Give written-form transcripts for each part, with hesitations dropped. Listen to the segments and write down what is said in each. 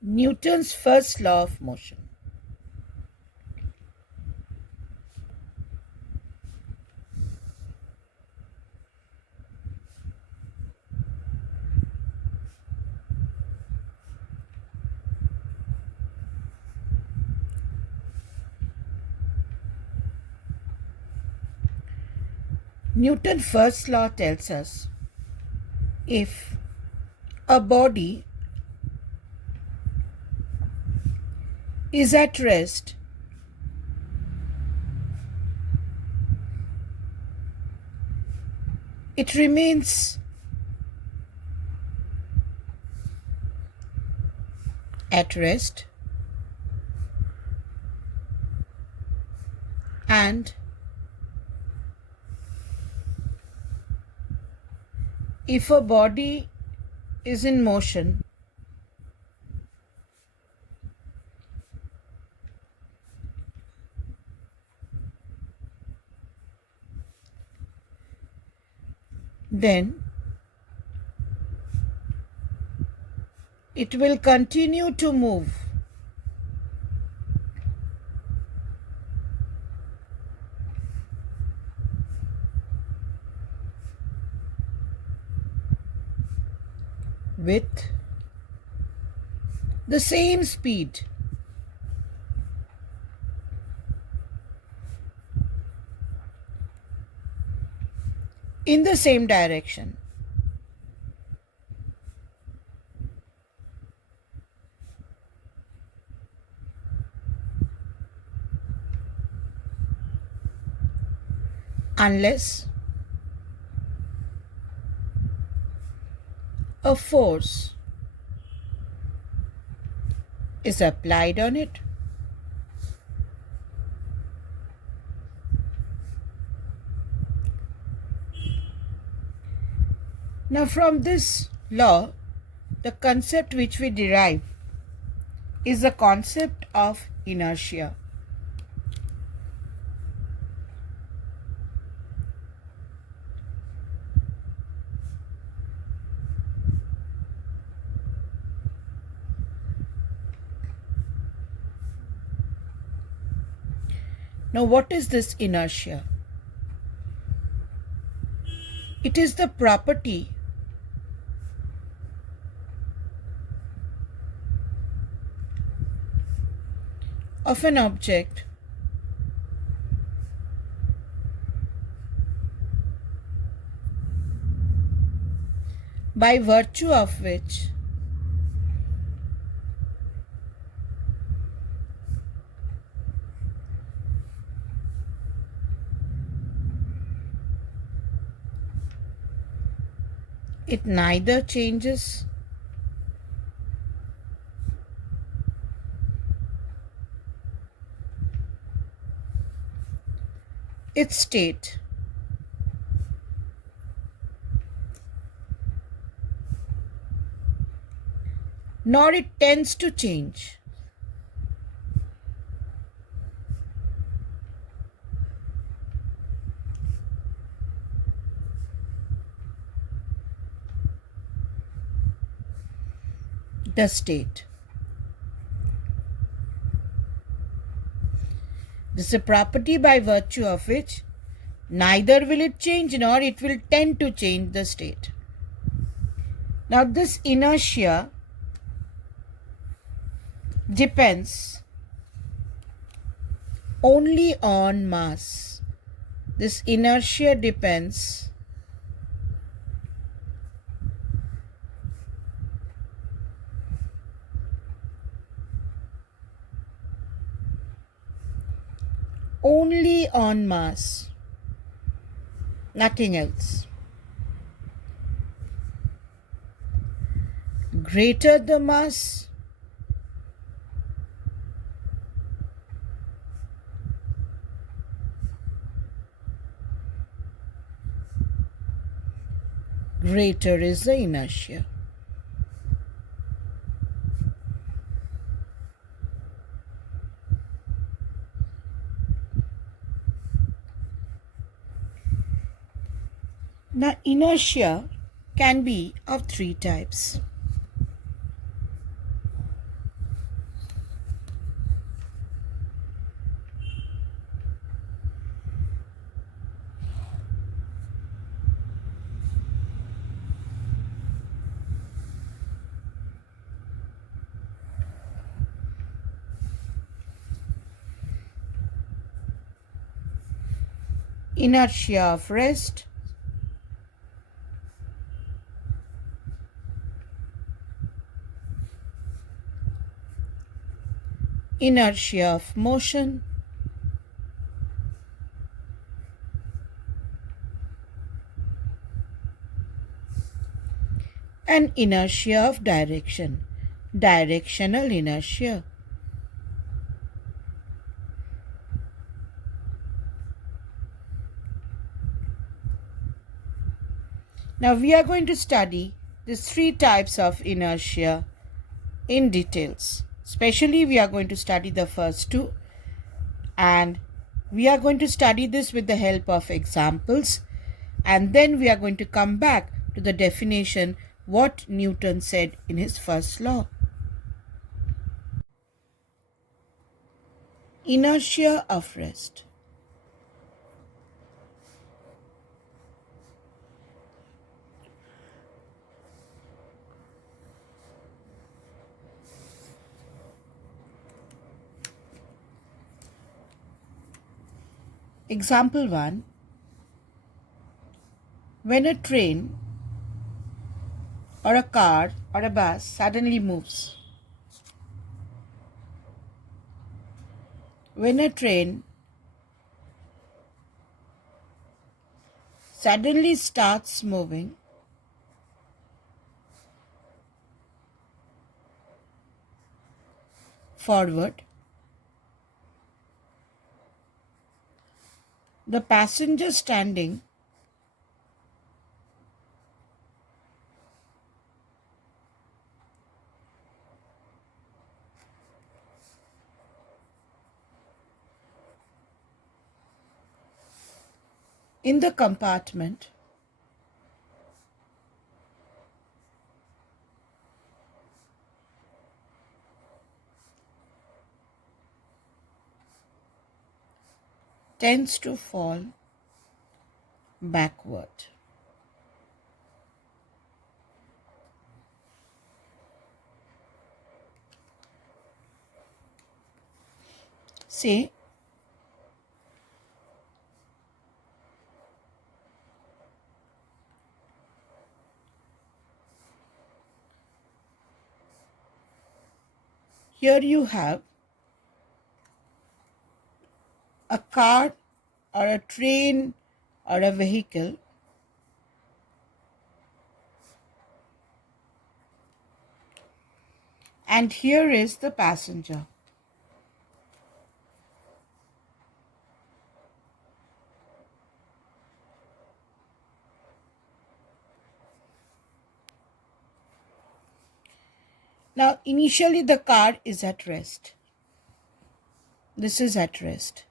Newton's first law of motion. Newton's first law tells us if a body is at rest, it remains at rest and if a body is in motion, then it will continue to move with the same speed in the same direction. Unless a force is applied on it. Now, from this law, the concept which we derive is the concept of inertia. Now, what is this inertia? It is the property of an object by virtue of which it neither changes its state nor it tends to change. The state. This is a property by virtue of which neither will it change nor it will tend to change the state. Now, this inertia depends only on mass. This inertia depends only on mass, nothing else. Greater the mass, greater is the inertia. Now, inertia can be of three types. inertia of rest, inertia of motion, and inertia of direction, directional inertia. Now we are going to study these three types of inertia in details. Especially we are going to study the first two, and we are going to study this with the help of examples, and then we are going to come back to the definition what Newton said in his first law. Inertia of rest. Example 1. When a train or a car or a bus suddenly moves. When a train suddenly starts moving, forward, the passenger standing in the compartment tends to fall backward. Say, here you have a car or a train or a vehicle and here is the passenger. Now initially the car is at rest. This is at rest,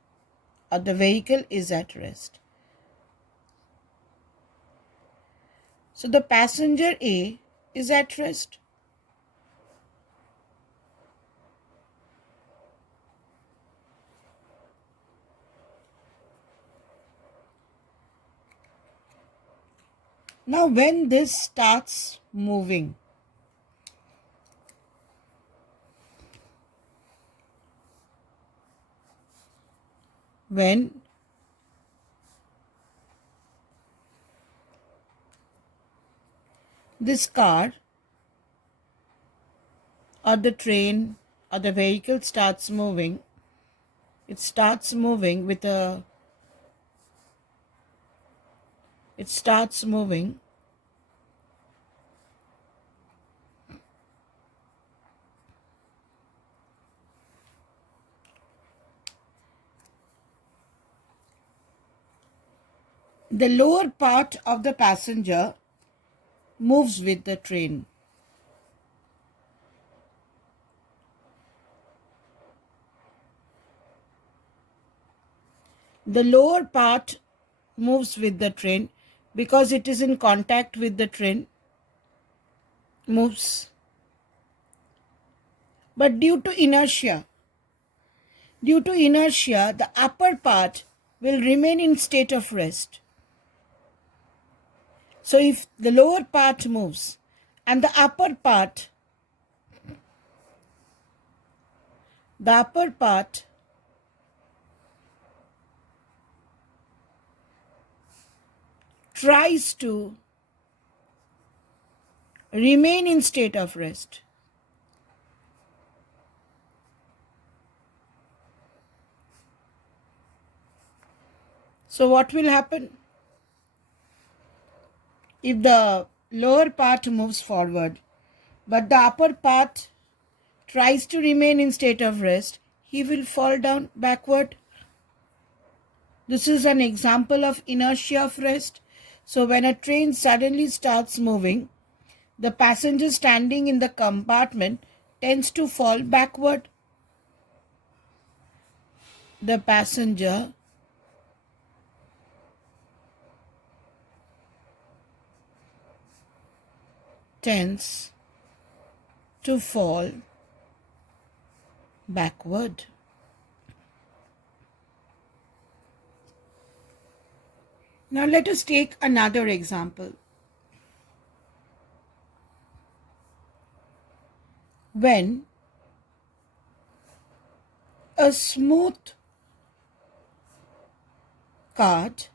or the vehicle is at rest. So the passenger A is at rest. Now when this starts moving, when this car or the train or the vehicle starts moving, it starts moving the lower part of the passenger moves with the train. The lower part moves with the train because it is in contact with the train, moves. But due to inertia, the upper part will remain in state of rest. So if the lower part moves and the upper part tries to remain in state of rest. So what will happen? If the lower part moves forward, but the upper part tries to remain in state of rest, he will fall down backward. This is an example of inertia of rest. So when a train suddenly starts moving, the passenger standing in the compartment tends to fall backward. The passenger tends to fall backward. Now let us take another example. When a smooth card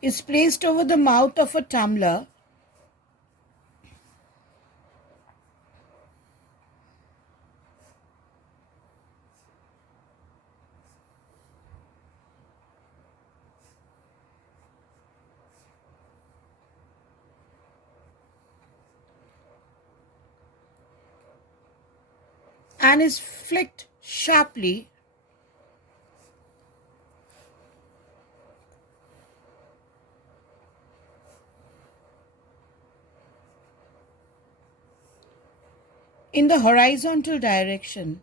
is placed over the mouth of a tumbler, and is flicked sharply, in the horizontal direction,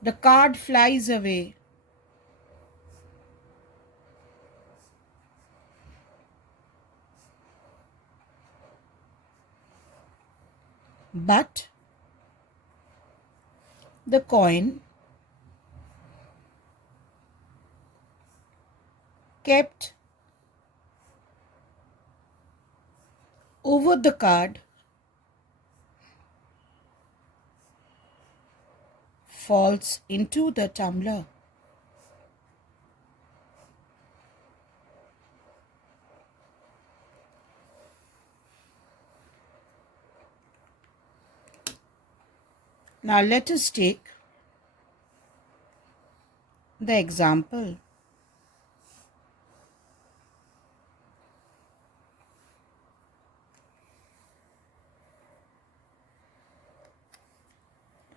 the card flies away. But the coin kept over the card falls into the tumbler. Now let us take the example.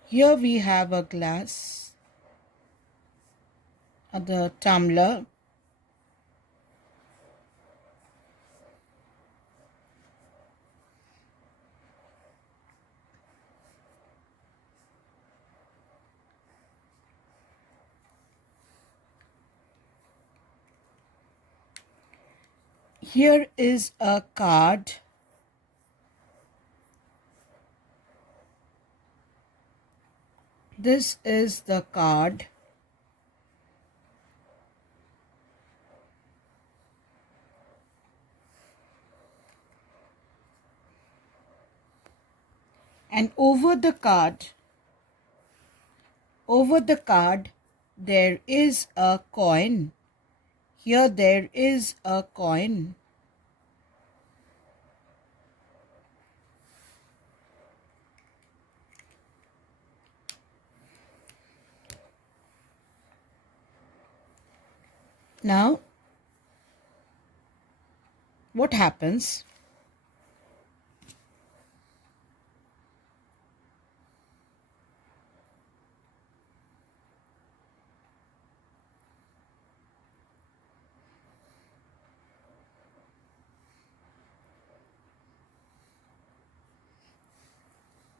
Here we have a glass, the tumbler, here is a card, this is the card, and over the card there is a coin. Here there is a coin. Now, what happens?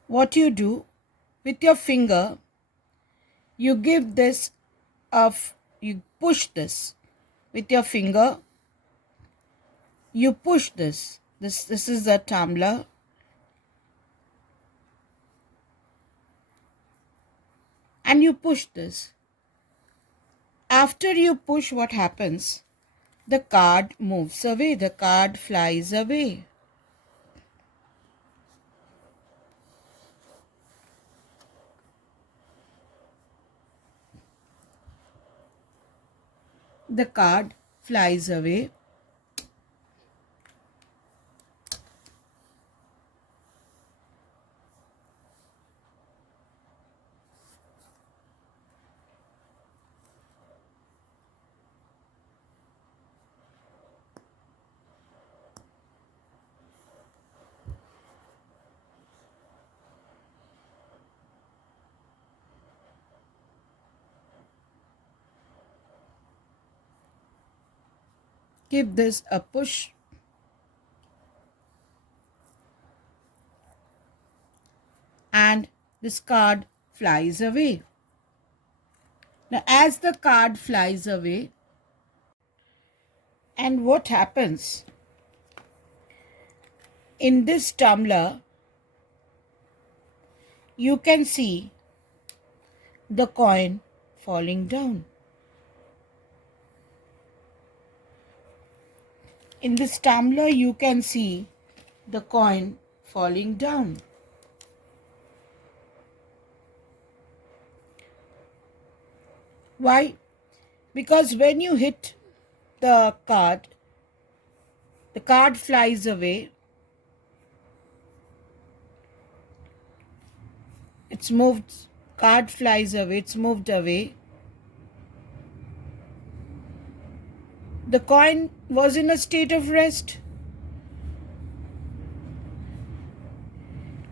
What you do with your finger, you give this you push this with your finger, you push this is the tumbler, and you push this. After you push, what happens? The card moves away, the card flies away. the card flies away. Give this a push. And this card flies away. Now, as the card flies away, and what happens? In this tumbler, you can see the coin falling down. In this tumbler, you can see the coin falling down. Why? Because when you hit the card flies away. It's moved, card flies away, it's moved away. The coin was in a state of rest.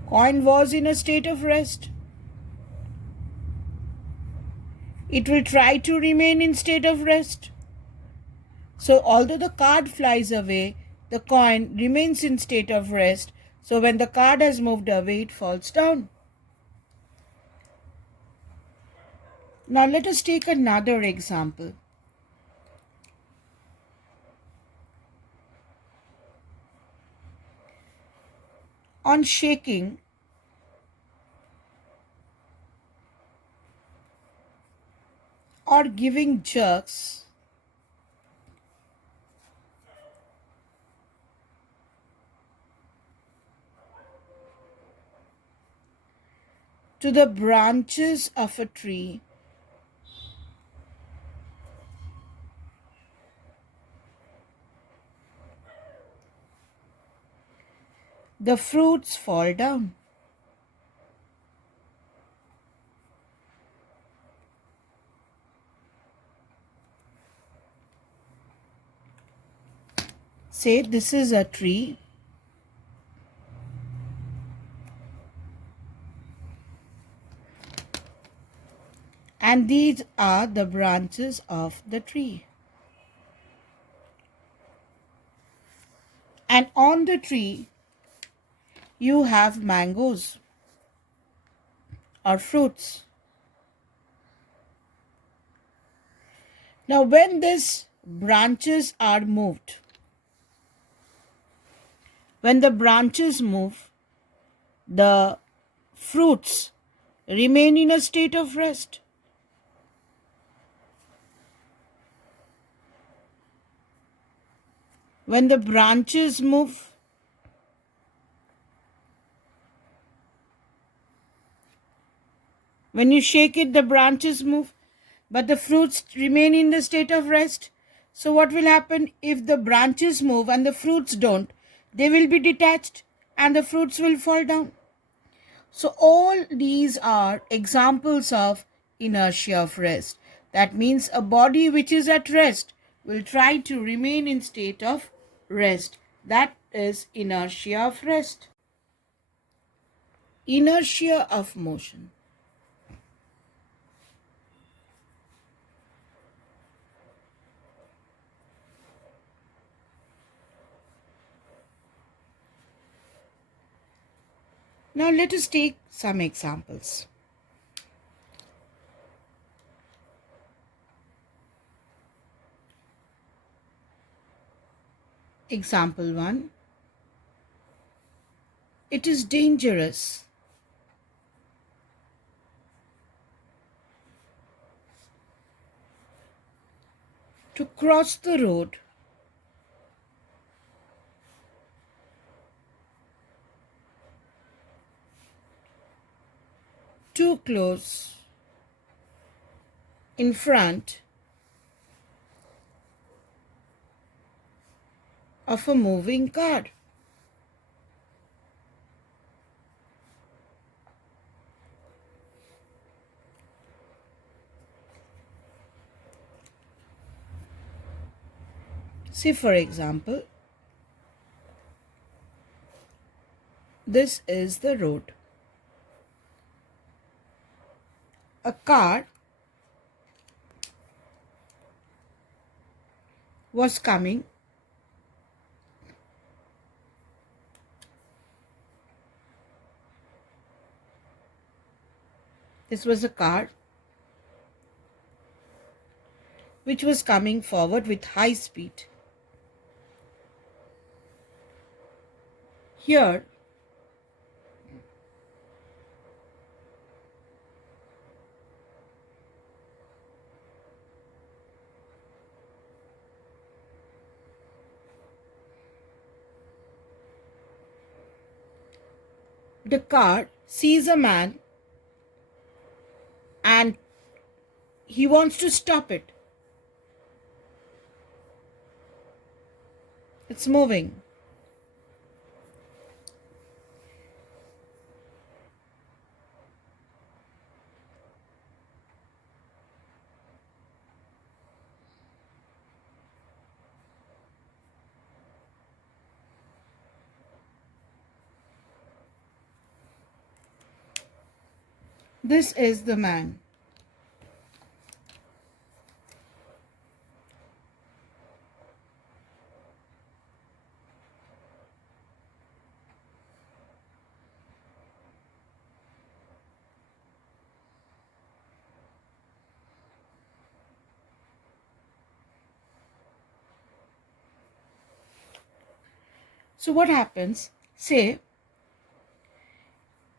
Coin was in a state of rest. It will try to remain in state of rest. So although the card flies away, the coin remains in state of rest. So when the card has moved away, it falls down. Now let us take another example. On shaking, or giving jerks, to the branches of a tree, the fruits fall down. Say this is a tree. And these are the branches of the tree. And on the tree, you have mangoes or fruits. Now, when these branches are moved, when the branches move, the fruits remain in a state of rest. When the branches move, when you shake it, the branches move, but the fruits remain in the state of rest. So what will happen if the branches move and the fruits don't? They will be detached and the fruits will fall down. So all these are examples of inertia of rest. That means a body which is at rest will try to remain in state of rest. That is inertia of rest. Inertia of motion. Now let us take some examples. Example 1. It is dangerous to cross the road too close in front of a moving car. See, for example, this is the road. A car was coming. This was a car which was coming forward with high speed. Here, the car sees a man and he wants to stop it. It's moving. This is the man. So what happens? Say,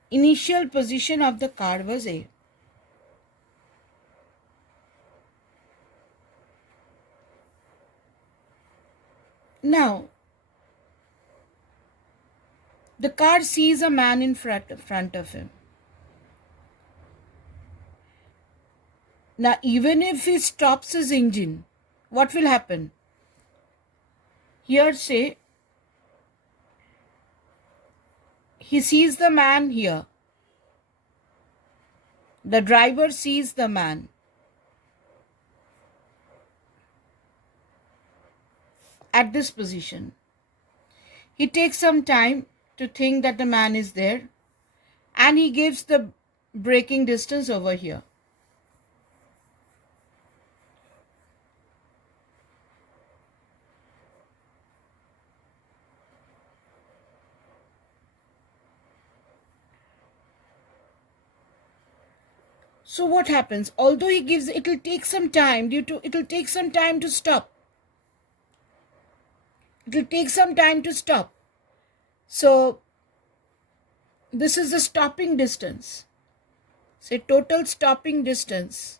initial position of the car was A. Now, the car sees a man in front of him. Now, even if he stops his engine, what will happen? Here, say, he sees the man here. The driver sees the man. At this position. He takes some time to think that the man is there, and he gives the braking distance over here. So what happens? Although he gives, it will take some time to stop. It will take some time to stop. So this is the stopping distance. Say total stopping distance.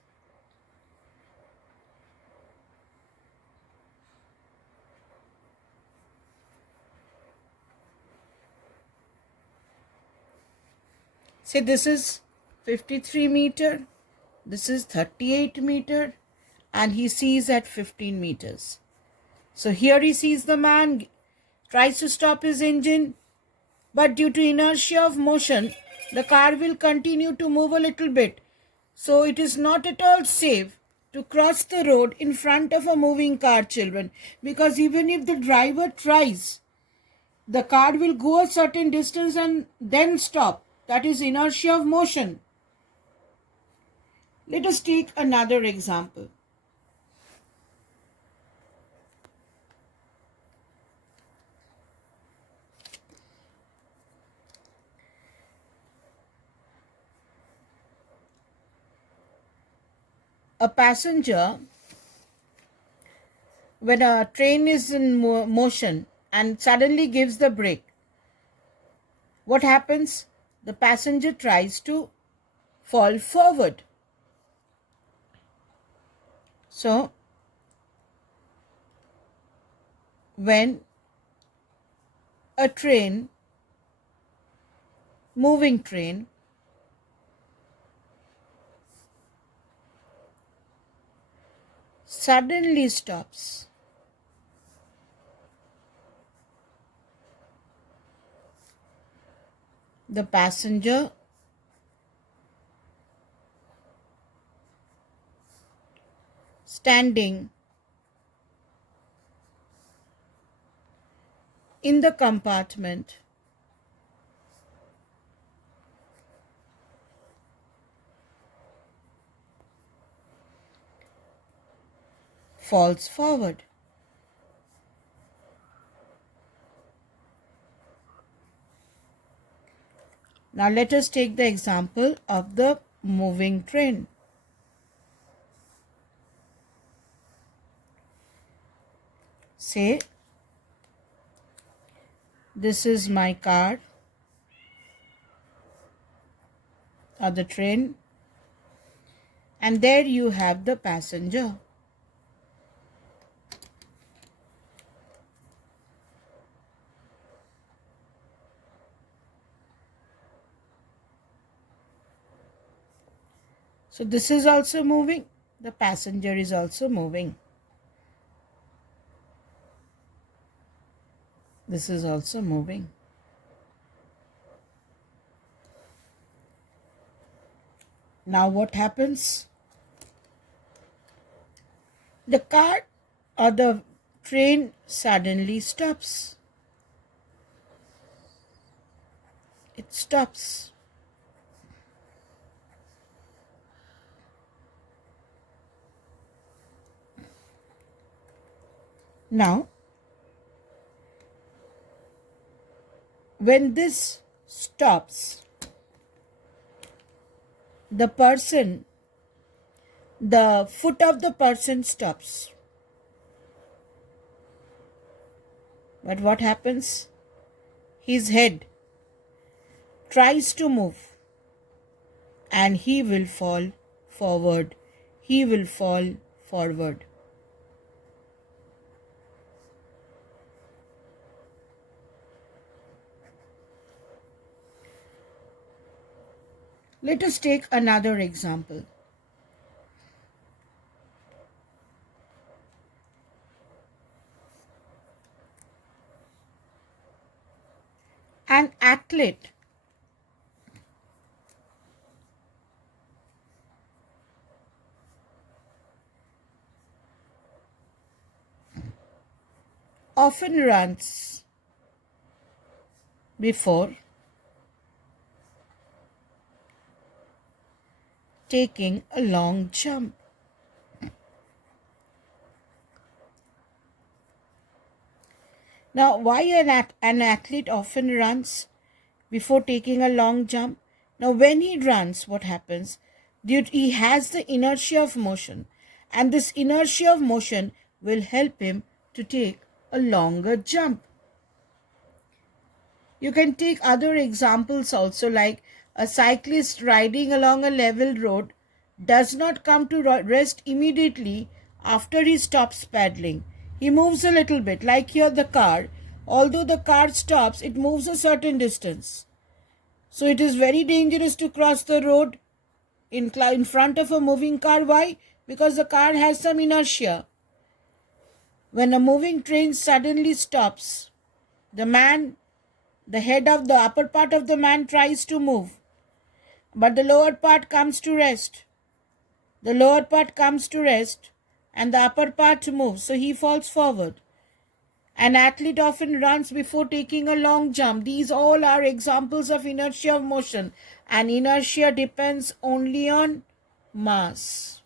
Say this is 53 meter, this is 38 meter, and he sees at 15 meters. So here he sees the man, tries to stop his engine, but due to inertia of motion, the car will continue to move a little bit. So it is not at all safe to cross the road in front of a moving car, children, because even if the driver tries, the car will go a certain distance and then stop. That is inertia of motion. Let us take another example. A passenger, when a train is in motion and suddenly gives the brake, what happens? The passenger tries to fall forward. So, when a train, moving train, suddenly stops, the passenger standing in the compartment falls forward. Now let us take the example of the moving train. Say, this is my car or the train, and there you have the passenger. So this is also moving, the passenger is also moving. This is also moving. Now what happens? The car or the train suddenly stops. It stops. Now, when this stops, the foot of the person stops. But what happens? His head tries to move and he will fall forward. He will fall forward. Let us take another example. An athlete often runs before taking a long jump. Now, why an athlete often runs before taking a long jump? Now, when he runs, what happens? He has the inertia of motion, and this inertia of motion will help him to take a longer jump. You can take other examples also, like a cyclist riding along a level road does not come to rest immediately after he stops paddling. He moves a little bit, like here the car. Although the car stops, it moves a certain distance. So it is very dangerous to cross the road in front of a moving car. Why? Because the car has some inertia. When a moving train suddenly stops, the head of the upper part of the man tries to move, but the lower part comes to rest. The lower part comes to rest and the upper part moves, so he falls forward. An athlete often runs before taking a long jump. These all are examples of inertia of motion, and inertia depends only on mass.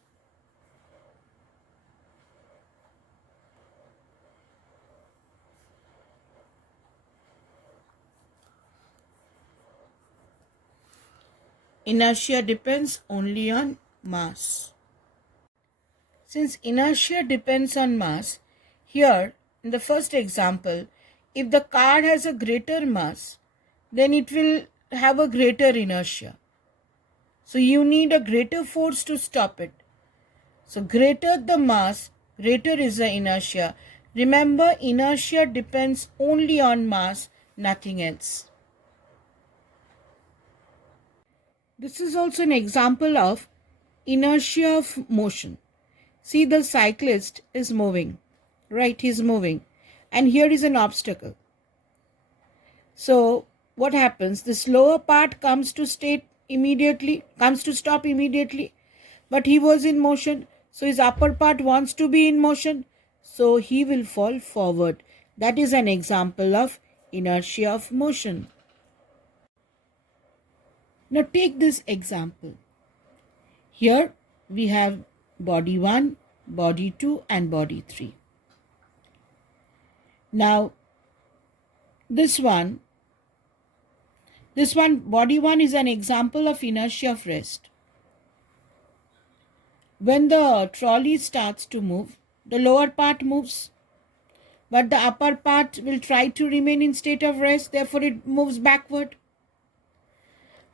Inertia depends only on mass. Since inertia depends on mass, here in the first example, if the car has a greater mass, then it will have a greater inertia. So you need a greater force to stop it. So greater the mass, greater is the inertia. Remember, inertia depends only on mass, nothing else. This is also an example of inertia of motion. See, the cyclist is moving, right? He's moving. And here is an obstacle. So what happens? This lower part comes to stop immediately, but he was in motion, so his upper part wants to be in motion, so he will fall forward. That is an example of inertia of motion. Now take this example. Here we have body 1, body 2 and body 3. Now this one, body 1 is an example of inertia of rest. When the trolley starts to move, the lower part moves, but the upper part will try to remain in state of rest, therefore it moves backward.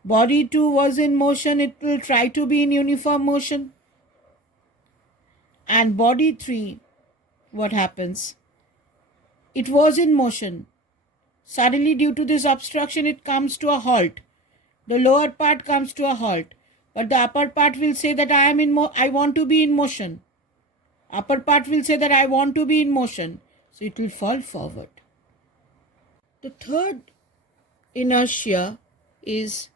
Body 2 was in motion, it will try to be in uniform motion. And body 3, what happens? It was in motion. Suddenly, due to this obstruction, it comes to a halt. The lower part comes to a halt, but the upper part will say that I want to be in motion. Upper part will say that I want to be in motion, so it will fall forward. The third inertia is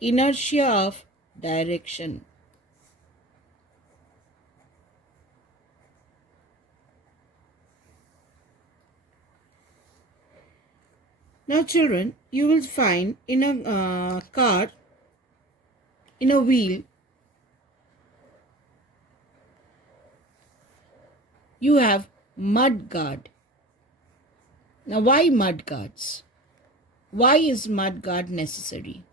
inertia of direction. Now children, you will find in a car, in a wheel, you have mud guard. Now why mud guards? Why is mud guard necessary?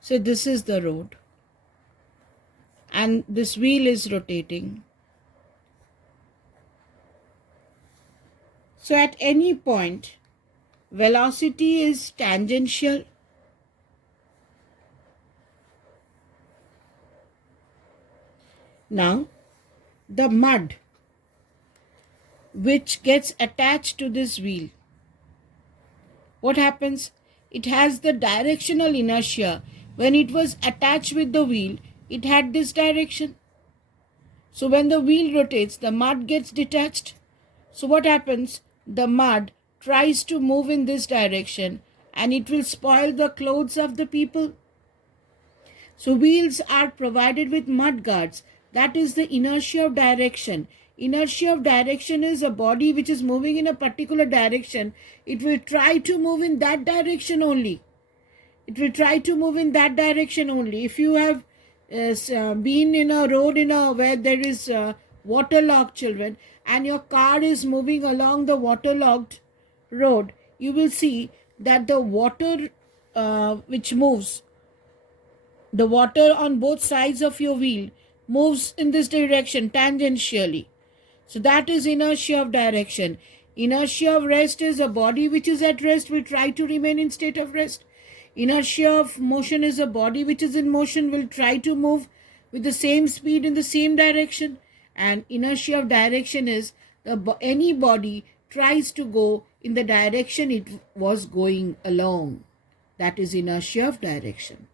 So this is the road and this wheel is rotating. So at any point, velocity is tangential. Now, the mud which gets attached to this wheel, what happens? It has the directional inertia. When it was attached with the wheel, it had this direction. So when the wheel rotates, the mud gets detached. So what happens? The mud tries to move in this direction and it will spoil the clothes of the people. So wheels are provided with mud guards. That is the inertia of direction. Inertia of direction is a body which is moving in a particular direction. It will try to move in that direction only. It will try to move in that direction only. If you have been in a road where there is waterlogged, children, and your car is moving along the waterlogged road, you will see that the water which moves, the water on both sides of your wheel moves in this direction tangentially. So that is inertia of direction. Inertia of rest is a body which is at rest will try to remain in state of rest. Inertia of motion is a body which is in motion will try to move with the same speed in the same direction. And inertia of direction is any body tries to go in the direction it was going along. That is inertia of direction.